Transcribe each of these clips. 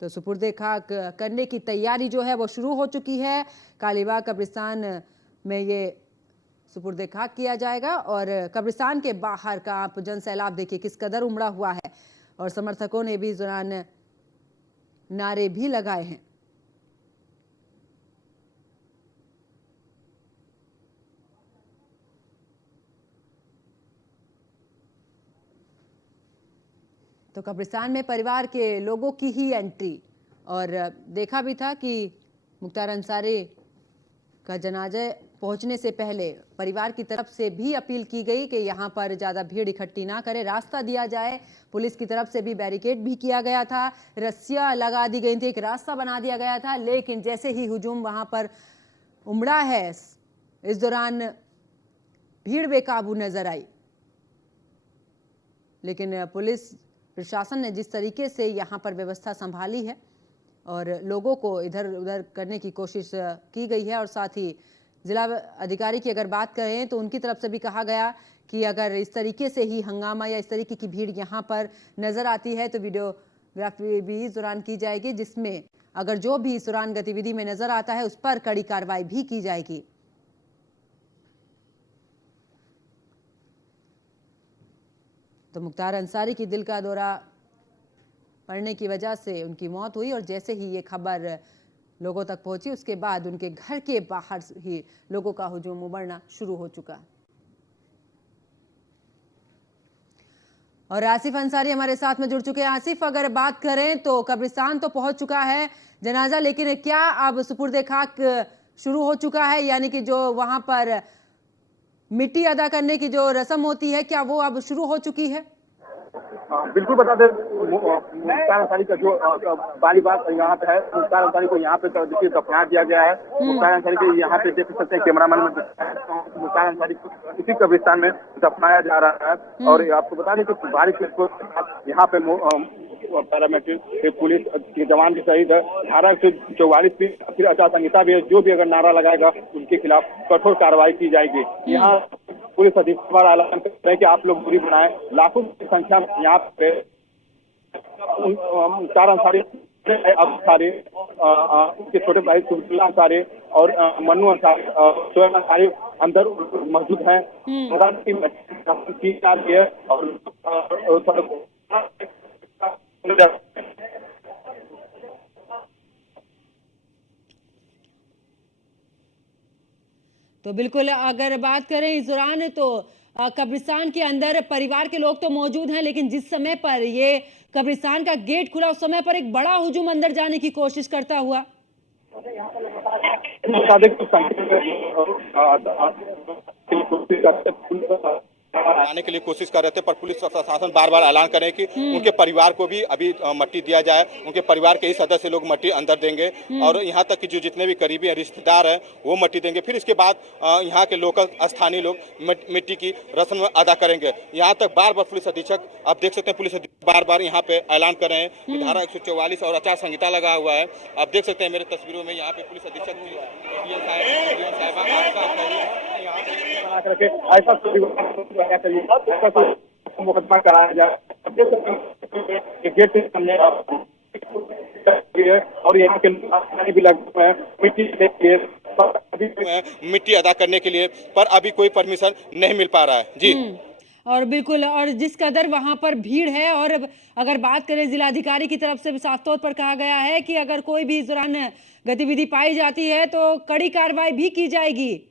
तो सुपुर्दे खाक करने की तैयारी जो है वो शुरू हो चुकी है। कालीबाग कब्रिस्तान में ये सुपुर्दे खाक किया जाएगा और कब्रिस्तान के बाहर का आप जन सैलाब देखिए किस कदर उमड़ा हुआ है और समर्थकों ने भी इस दौरान नारे भी लगाए हैं। तो कब्रिस्तान में परिवार के लोगों की ही एंट्री और देखा भी था कि मुख्तार अंसारी का जनाजा पहुंचने से पहले परिवार की तरफ से भी अपील की गई कि यहां पर ज्यादा भीड़ इकट्ठी ना करे, रास्ता दिया जाए। पुलिस की तरफ से भी बैरिकेड भी किया गया था, रस्सियां लगा दी गई थी, एक रास्ता बना दिया गया था। लेकिन जैसे ही हुजूम वहां पर उमड़ा है, इस दौरान भीड़ बेकाबू नजर आई। लेकिन पुलिस प्रशासन ने जिस तरीके से यहाँ पर व्यवस्था संभाली है और लोगों को इधर उधर करने की कोशिश की गई है और साथ ही जिला अधिकारी की अगर बात करें तो उनकी तरफ से भी कहा गया कि अगर इस तरीके से ही हंगामा या इस तरीके की भीड़ यहाँ पर नजर आती है तो वीडियोग्राफी भी इस दौरान की जाएगी, जिसमें अगर जो भी इस दौरान गतिविधि में नजर आता है उस पर कड़ी कार्रवाई भी की जाएगी। तो मुख्तार अंसारी की दिल का दौरा पड़ने की वजह से उनकी मौत हुई और जैसे ही ये खबर लोगों तक पहुंची उसके बाद उनके घर के बाहर ही लोगों का हुजूम उमड़ना शुरू हो चुका। और आसिफ अंसारी हमारे साथ में जुड़ चुके हैं। आसिफ, अगर बात करें तो कब्रिस्तान तो पहुंच चुका है जनाजा, लेकिन क्या अब सुपुर्दे खाक शुरू हो चुका है, यानी कि जो वहां पर मिट्टी अदा करने की जो रस्म होती है क्या वो अब शुरू हो चुकी है? बिल्कुल बता दें, मुख्तार अंसारी का जो कालीबाग यहाँ पे है, मुख्तार अंसारी को यहाँ पे देखिए दफना दिया गया है। मुख्तार अंसारी के यहाँ पे देख सकते हैं कैमरामैन में, मुख्तार अंसारी को इसी कब्रिस्तान में दफनाया जा रहा है। और आपको बता दें कि बारिश के यहाँ पे पैरामिलिट्री पुलिस के जवान भी शहीद है। धारा 144 भी फिर आचार संहिता भी है, जो भी अगर नारा लगाएगा उनके खिलाफ कठोर कार्रवाई की जाएगी। यहाँ पुलिस अधीक्षक ऐलान कर रहे हैं कि आप लोग दूरी बनाएं। लाखों की संख्या में यहाँ पे मुख्तार अंसारी उसके छोटे भाई सुबुतुल्लाह अंसारी और मन्नू अंसारी, शोएब अंसारी अंदर मौजूद हैं। की जा रही है और तो बिल्कुल अगर बात करें इस दौरान तो कब्रिस्तान के अंदर परिवार के लोग तो मौजूद हैं, लेकिन जिस समय पर ये कब्रिस्तान का गेट खुला उस समय पर एक बड़ा हुजूम अंदर जाने की कोशिश करता हुआ आने के लिए कोशिश कर रहे थे, पर पुलिस प्रशासन बार बार ऐलान करें कि उनके परिवार को भी अभी मट्टी दिया जाए। उनके परिवार के ही सदस्य लोग मट्टी अंदर देंगे और यहाँ तक कि जो जितने भी करीबी रिश्तेदार हैं वो मट्टी देंगे। फिर इसके बाद यहाँ के लोकल स्थानीय लोग मिट्टी की रस्म अदा करेंगे। यहाँ तक बार बार पुलिस अधीक्षक, आप देख सकते हैं पुलिस अधीक्षक बार बार यहाँ पे ऐलान कर रहे हैं कि धारा 144 और आचार संहिता लगा हुआ है। आप देख सकते हैं मेरे तस्वीरों में यहाँ पे पुलिस अधीक्षक ऐसा मुकदमा कराया जाए गेट के सामने और यहाँ के भी लगे हैं मिट्टी अदा करने के लिए, पर अभी कोई परमिशन नहीं मिल पा रहा है जी। और बिल्कुल, और जिस कदर वहां पर भीड़ है और अगर बात करें जिलाधिकारी की तरफ से भी साफ तौर पर कहा गया है कि अगर कोई भी इस दौरान गतिविधि पाई जाती है तो कड़ी कार्रवाई भी की जाएगी।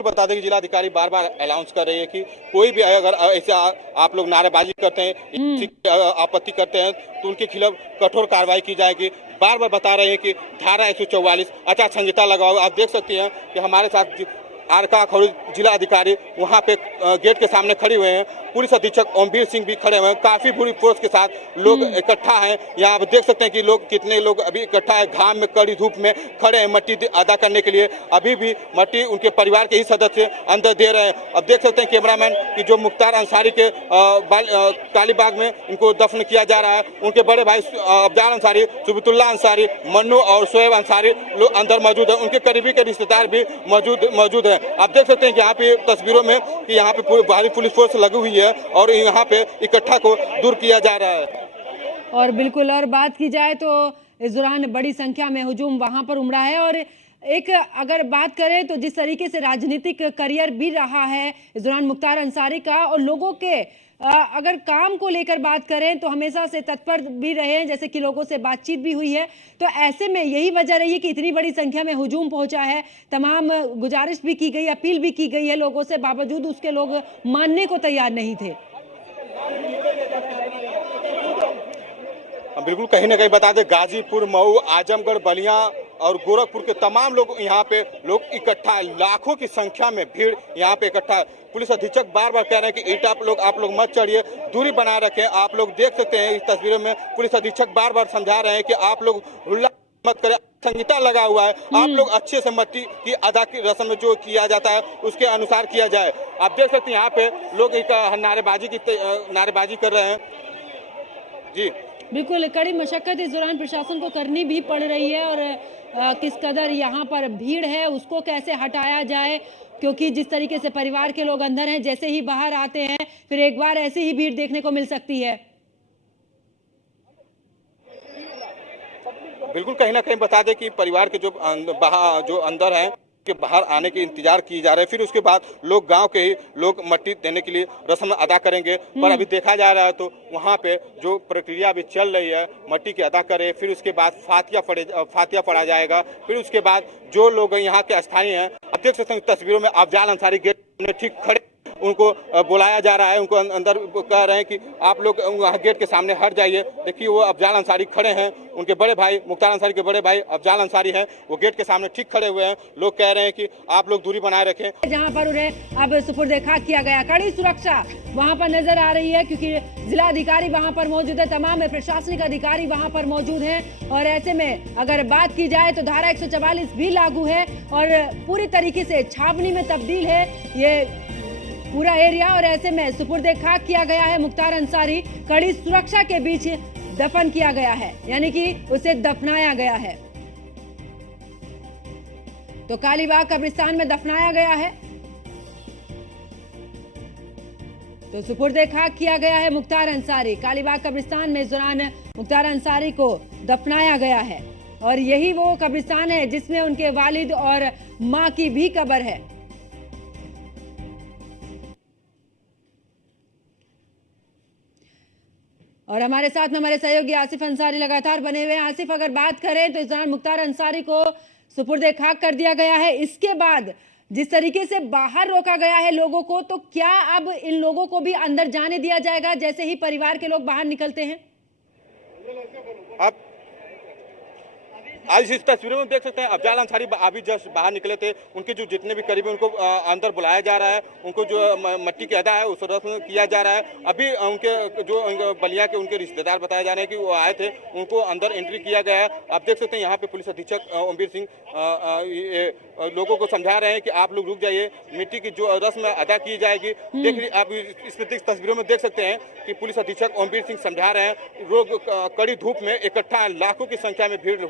बता दें कि जिलाधिकारी बार बार अनाउंस कर रही है कि कोई भी अगर ऐसे आप लोग नारेबाजी करते हैं, आपत्ति करते हैं तो उनके खिलाफ कठोर कार्रवाई की जाएगी। बार बार बता रहे हैं कि धारा 144 आचार संहिता लगा हुआ। आप देख सकते हैं कि हमारे साथ आरका खौरी जिला अधिकारी वहाँ पे गेट के सामने खड़े हुए हैं। पुलिस अधीक्षक ओमवीर सिंह भी खड़े हुए हैं। काफी बुरी फोर्स के साथ लोग इकट्ठा हैं। यहाँ आप देख सकते हैं कि लोग कितने लोग अभी इकट्ठा है, घाम में कड़ी धूप में खड़े हैं मट्टी अदा करने के लिए। अभी भी मट्टी उनके परिवार के ही सदस्य अंदर दे रहे हैं। अब देख सकते हैं कैमरामैन कि जो मुख्तार अंसारी के कालीबाग में इनको दफन किया जा रहा है, उनके बड़े भाई अफजाल अंसारी, सुबुतुल्लाह अंसारी, मन्नू और शोएब अंसारी लोग अंदर मौजूद है। उनके करीबी के रिश्तेदार भी मौजूद है। हैं। आप देख सकते हैं कि यहाँ पे तस्वीरों में कि यहाँ पे पूरी भारी पुलिस फोर्स लगी हुई है और यहाँ पे इकट्ठा को दूर किया जा रहा है। और बिल्कुल, और बात की जाए तो इस दौरान बड़ी संख्या में हुजूम वहां पर उमड़ा है। और एक अगर बात करें तो जिस तरीके से राजनीतिक करियर भी रहा है इस दौरान मुख्तार अंसारी का, और लोगों के अगर काम को लेकर बात करें तो हमेशा से तत्पर भी रहे हैं, जैसे कि लोगों से बातचीत भी हुई है। तो ऐसे में यही वजह रही है कि इतनी बड़ी संख्या में हुजूम पहुंचा है। तमाम गुजारिश भी की गई, अपील भी की गई है लोगों से, बावजूद उसके लोग मानने को तैयार नहीं थे। बिल्कुल, कहीं ना कहीं बता दें गाजीपुर, मऊ, आजमगढ़, बलिया और गोरखपुर के तमाम लोग यहाँ पे लोग इकट्ठा, लाखों की संख्या में भीड़ यहाँ पे इकट्ठा। पुलिस अधीक्षक बार बार कह रहे हैं कि ईटा आप लोग मत चढ़िए, दूरी बनाए रखें। आप लोग देख सकते हैं इस तस्वीरों में पुलिस अधीक्षक बार बार समझा रहे हैं कि आप लोग हुल्ला मत करें, संहिता लगा हुआ है, आप लोग अच्छे से मट्टी की अदा की रस्म में जो किया जाता है उसके अनुसार किया जाए। आप देख सकते हैं यहाँ पे लोग एक नारेबाजी कर रहे हैं। जी बिल्कुल, कड़ी मशक्कत इस दौरान प्रशासन को करनी भी पड़ रही है, और किस कदर यहाँ पर भीड़ है उसको कैसे हटाया जाए, क्योंकि जिस तरीके से परिवार के लोग अंदर हैं, जैसे ही बाहर आते हैं फिर एक बार ऐसी ही भीड़ देखने को मिल सकती है। बिल्कुल, कहीं ना कहीं बता दें कि परिवार के जो अंदर हैं के बाहर आने के इंतजार किए जा रहे हैं, फिर उसके बाद लोग गांव के ही लोग मट्टी देने के लिए रस्म अदा करेंगे। पर अभी देखा जा रहा है तो वहां पे जो प्रक्रिया अभी चल रही है, मट्टी की अदा करे, फिर उसके बाद फातिया पड़ा जाएगा, फिर उसके बाद जो लोग यहाँ के स्थानीय हैं, आप देख सकते हैं तस्वीरों में अफजाल अंसारी गेट में ठीक खड़े, उनको बुलाया जा रहा है, उनको अंदर कह रहे हैं कि आप लोग वहाँ गेट के सामने हट जाइए। देखिए वो अफजाल अंसारी खड़े हैं, उनके बड़े भाई मुख्तार अंसारी के बड़े भाई अफजाल अंसारी हैं, वो गेट के सामने ठीक खड़े हुए हैं। लोग कह रहे हैं कि आप लोग दूरी बनाए रखें। जहां पर उन्हें अब सुपुर्द खाक किया गया, कड़ी सुरक्षा वहां पर नजर आ रही है, क्योंकि जिला अधिकारी वहां पर मौजूद है, तमाम प्रशासनिक अधिकारी वहां पर मौजूद हैं। और ऐसे में अगर बात की जाए तो धारा 144 भी लागू है और पूरी तरीके से छावनी में तब्दील है ये पूरा एरिया। और ऐसे में सुपुर्द खाक किया गया है मुख्तार अंसारी, कड़ी सुरक्षा के बीच दफन किया गया है, यानी कि उसे दफनाया गया है। तो कालीबाग कब्रिस्तान में दफनाया गया है, तो सुपुर्द खाक किया गया है मुख्तार अंसारी। कालीबाग कब्रिस्तान में इस दौरान मुख्तार अंसारी को दफनाया गया है, और यही वो कब्रिस्तान है जिसमें उनके वालिद और मां की भी कब्र है। और हमारे साथ में हमारे सहयोगी आसिफ अंसारी लगातार बने हुए हैं। आसिफ, अगर बात करें तो इस दौरान मुख्तार अंसारी को सुपुर्द खाक कर दिया गया है, इसके बाद जिस तरीके से बाहर रोका गया है लोगों को, तो क्या अब इन लोगों को भी अंदर जाने दिया जाएगा जैसे ही परिवार के लोग बाहर निकलते हैं? आप आज इस तस्वीरों में देख सकते हैं अफजाल अंसारी अभी जस्ट बाहर निकले थे, उनके जो जितने भी करीबी उनको अंदर बुलाया जा रहा है, उनको जो मट्टी की अदा है उस रस्म किया जा रहा है। अभी उनके जो बलिया के उनके रिश्तेदार बताए जा रहे हैं कि वो आए थे, उनको अंदर एंट्री किया गया है। आप देख सकते हैं यहाँ पे पुलिस अधीक्षक ओमवीर सिंह लोगों को समझा रहे हैं कि आप लोग रुक जाइए, मिट्टी की जो रस्म अदा की जाएगी। देखिए आप इस तस्वीरों में देख सकते हैं कि पुलिस अधीक्षक ओमवीर सिंह समझा रहे हैं। लोग कड़ी धूप में इकट्ठा, लाखों की संख्या में भीड़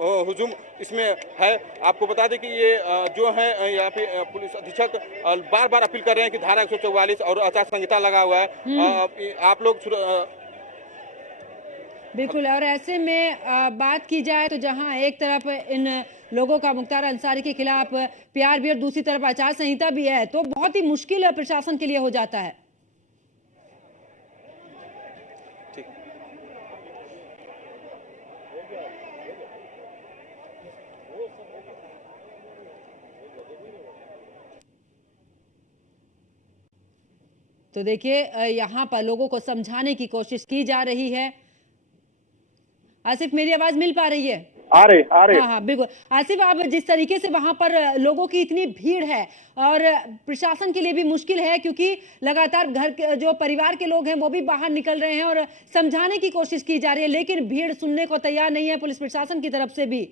हुजूम इसमें है। आपको बता दें कि ये जो है यहाँ पे पुलिस अधीक्षक बार बार अपील कर रहे हैं कि धारा 144 और आचार संहिता लगा हुआ है, आप लोग बिल्कुल। और ऐसे में बात की जाए तो जहां एक तरफ इन लोगों का मुख्तार अंसारी के खिलाफ पीआर भी और दूसरी तरफ आचार संहिता भी है, तो बहुत ही मुश्किल प्रशासन के लिए हो जाता है। तो देखिए यहाँ पर लोगों को समझाने की कोशिश की जा रही है। आसिफ, मेरी आवाज मिल पा रही है? आ रहे। हाँ, बिल्कुल। आसिफ, आप जिस तरीके से वहां पर लोगों की इतनी भीड़ है और प्रशासन के लिए भी मुश्किल है, क्योंकि लगातार घर के जो परिवार के लोग हैं वो भी बाहर निकल रहे हैं और समझाने की कोशिश की जा रही है, लेकिन भीड़ सुनने को तैयार नहीं है पुलिस प्रशासन की तरफ से भी।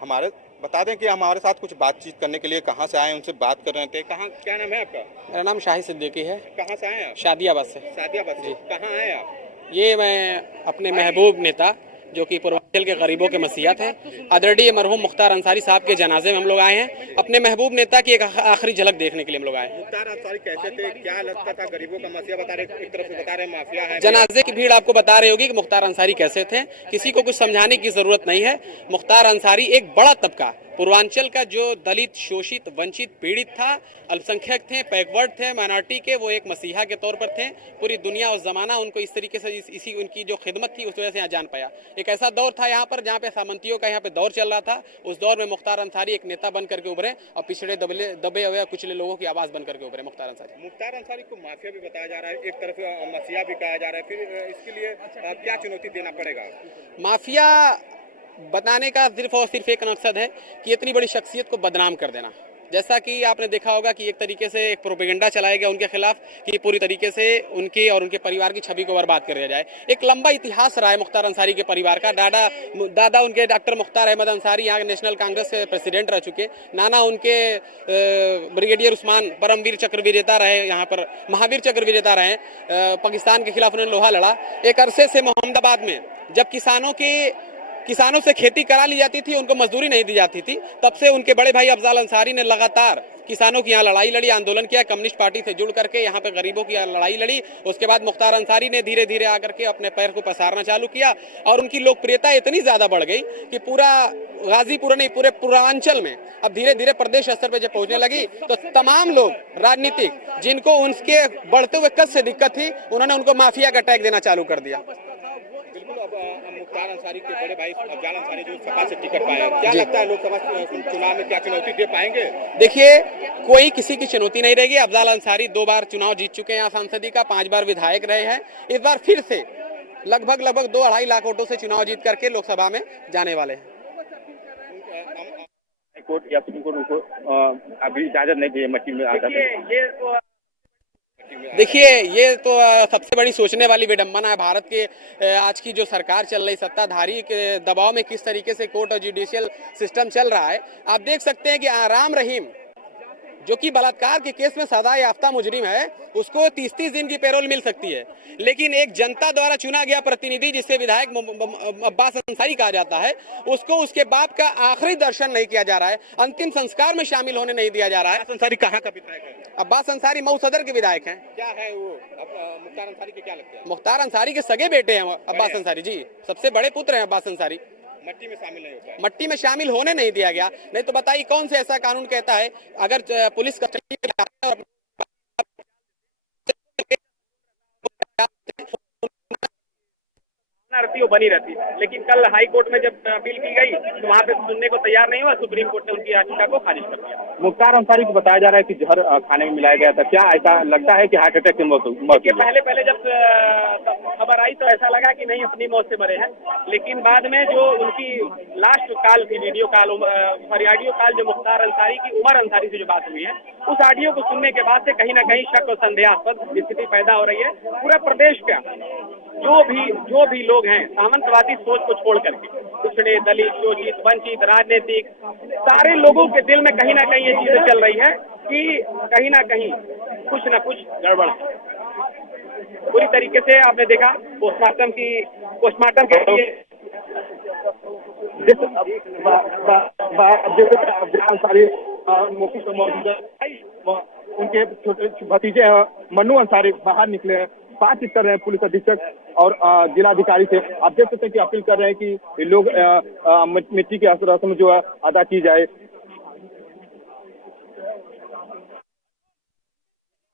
हमारे बता दें कि हमारे साथ कुछ बातचीत करने के लिए कहाँ से आए, उनसे बात कर रहे थे। कहाँ, क्या नाम है आपका? मेरा नाम शाहिद सिद्दीकी है। कहाँ से आए आप? शादियाबाद से। शादियाबाद से। कहाँ आए आप? ये मैं अपने महबूब नेता जो कि के गरीबों के मसीहा थे। आदरणीय मरहूम मुख्तार अंसारी साहब के जनाजे में हम लोग आए हैं। अपने महबूब नेता की एक आखिरी झलक देखने के लिए हम लोग आए हैं। मुख्तार अंसारी कैसे थे, क्या लगता था? गरीबों का मसीहा बता रहे, एक तरफ से बता रहे माफिया है। जनाजे की भीड़ आपको बता रही होगी कि मुख्तार अंसारी कैसे थे। किसी को कुछ समझाने की जरूरत नहीं है। मुख्तार अंसारी एक बड़ा तबका, पूर्वांचल का जो दलित, शोषित, वंचित, पीड़ित था, अल्पसंख्यक थे, बैकवर्ड थे, माइनॉरिटी के, वो एक मसीहा के तौर पर थे। पूरी दुनिया और जमाना उनको इस तरीके से इसी उनकी जो खिदमत थी उस वजह से यहाँ जान पाया। एक ऐसा दौर था यहाँ पर जहाँ पे सामंतियों का यहाँ पे दौर चल रहा था। उस दौर में मुख्तार अंसारी एक नेता बन करके उभरे और पिछड़े दबे हुए कुचले लोगों की आवाज बन करके उभरे मुख्तार अंसारी। मुख्तार अंसारी को माफिया भी बताया जा रहा है, एक तरफ मसीहा भी कहा जा रहा है, फिर इसके लिए क्या चुनौती देना पड़ेगा? माफिया बताने का सिर्फ और सिर्फ एक मकसद है कि इतनी बड़ी शख्सियत को बदनाम कर देना। जैसा कि आपने देखा होगा कि एक तरीके से एक प्रोपेगेंडा चलाया गया उनके खिलाफ कि पूरी तरीके से उनके और उनके परिवार की छवि को बर्बाद कर दिया जाए। एक लंबा इतिहास रहा है मुख्तार अंसारी के परिवार का। दादा उनके डॉक्टर मुख्तार अहमद अंसारी यहाँ नेशनल कांग्रेस के प्रेसिडेंट रह चुके। नाना उनके ब्रिगेडियर उस्मान परमवीर चक्र विजेता रहे, यहाँ पर महावीर चक्र विजेता रहे। पाकिस्तान के खिलाफ उन्होंने लोहा लड़ा। एक अरसे से मोहम्मदाबाद में जब किसानों से खेती करा ली जाती थी, उनको मजदूरी नहीं दी जाती थी, तब से उनके बड़े भाई अफजाल अंसारी ने लगातार किसानों की यहाँ लड़ाई लड़ी, आंदोलन किया, कम्युनिस्ट पार्टी से जुड़ करके यहाँ पे गरीबों की लड़ाई लड़ी। उसके बाद मुख्तार अंसारी ने धीरे धीरे आकर के अपने पैर को पसारना चालू किया और उनकी लोकप्रियता इतनी ज्यादा बढ़ गई कि पूरा गाजीपुर नहीं, पूरे पूर्वांचल में अब धीरे धीरे प्रदेश स्तर पर जब पहुंचने लगी तो तमाम लोग राजनीतिक जिनको उनके बढ़ते हुए कद से दिक्कत थी, उन्होंने उनको माफिया का टैग देना चालू कर दिया। मुख्तार अंसारी के बड़े भाई अफजाल अंसारी जो सपा से टिकट पाए, क्या लगता है लोकसभा चुनाव में क्या चुनौती दे पाएंगे? देखिए, कोई किसी की चुनौती नहीं रहेगी। अफजाल अंसारी 2 बार चुनाव जीत चुके हैं यहाँ सांसदी का, 5 बार विधायक रहे हैं। इस बार फिर से लगभग 2-2.5 लाख वोटों से चुनाव जीत करके लोकसभा में जाने वाले हैं। कोर्ट या सुप्रीम कोर्ट उनको अभी इजाजत नहीं दी है मट्टी में आकर। देखिए, ये तो सबसे बड़ी सोचने वाली विडंबना है। भारत के आज की जो सरकार चल रही, सत्ताधारी के दबाव में किस तरीके से कोर्ट और जुडिशियल सिस्टम चल रहा है। आप देख सकते हैं कि आराम रहीम जो कि बलात्कार के केस में सजा याफ्ता मुजरिम है, उसको 30-30 दिन की पैरोल मिल सकती है। लेकिन एक जनता द्वारा चुना गया प्रतिनिधि, जिसे विधायक अब्बास अंसारी कहा जाता है, उसको उसके बाप का आखिरी दर्शन नहीं किया जा रहा है, अंतिम संस्कार में शामिल होने नहीं दिया जा रहा है। अंसारी कहाँ का विधायक है? अब्बास अंसारी मऊ सदर के विधायक हैं। क्या है वो मुख्तार अंसारी के, क्या लगता है? मुख्तार अंसारी के सगे बेटे हैं अब्बास अंसारी जी, सबसे बड़े पुत्र हैं अब्बास अंसारी। मट्टी में शामिल नहीं होता है। मट्टी में शामिल होने नहीं दिया गया। नहीं तो बताइए कौन से ऐसा कानून कहता है अगर पुलिस कस्टडी में बनी रहती, लेकिन कल हाई कोर्ट में जब अपील की गई तो वहाँ पे सुनने को तैयार नहीं हुआ। सुप्रीम कोर्ट ने उनकी याचिका को खारिज कर दिया। मुख्तार अंसारी को बताया जा रहा है कि जहर खाने में मिलाया गया था। क्या ऐसा लगता है कि हार्ट अटैक से मौत हुई? पहले जब खबर आई तो ऐसा लगा कि नहीं, अपनी मौत से मरे हैं, लेकिन बाद में जो उनकी लास्ट कॉल थी, ऑडियो कॉल जो मुख्तार अंसारी की उमर अंसारी से जो बात हुई है, उस ऑडियो को सुनने के बाद से कहीं ना कहीं शक और संदेहास्पद स्थिति पैदा हो रही है। पूरा प्रदेश का जो भी लोग हैं, सामंतवादी सोच को छोड़ करके पिछड़े, दलित, शोषित, वंचित, राजनीतिक, सारे लोगों के दिल में कहीं ना कहीं ये चीजें चल रही है कि कहीं ना कहीं कुछ न कुछ गड़बड़ है। पूरी तरीके से आपने देखा पोस्टमार्टम के लिए अंसारी मौके पर मौजूद है। उनके छोटे भतीजे मन्नू अंसारी बाहर निकले हैं, बातचीत कर रहे हैं पुलिस अधीक्षक और जिलाधिकारी से। आप देख सकते हैं कि अपील कर रहे हैं कि लोग मिट्टी की रस्म जो है अदा की जाए।